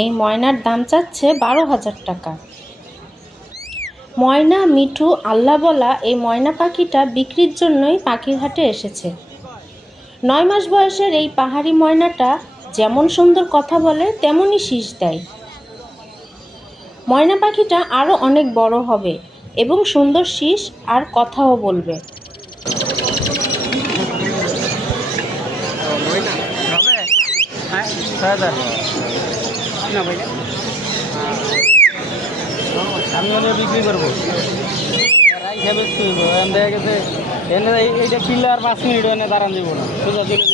এই ময়নার দাম চাচ্ছে 12,000 টাকা। ময়না মিঠু আল্লাহ বলা এই ময়না পাখিটা বিক্রির জন্যই পাখির হাটে এসেছে। 9 মাস বয়সের এই পাহাড়ি ময়নাটা যেমন সুন্দর কথা বলে তেমনই শীষ দেয়। ময়না পাখিটা আরও অনেক বড় হবে এবং সুন্দর শীষ আর কথাও বলবে। আমি বিক্রি করবো হিসাবে দেখা গেছে এনে এইটা কিনলে আর 5 মিনিট এনে দাঁড়ান দিব না সোজা তুলে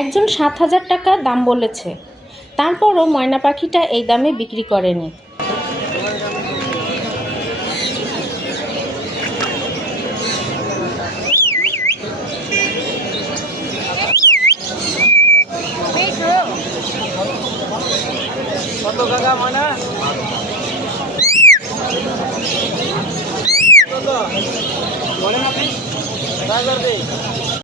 একজন 7,000 টাকা দাম বলেছে, তারপরও ময়না পাখিটা এই দামে বিক্রি করেনি। কত টাকা ময়না বলেন আপনি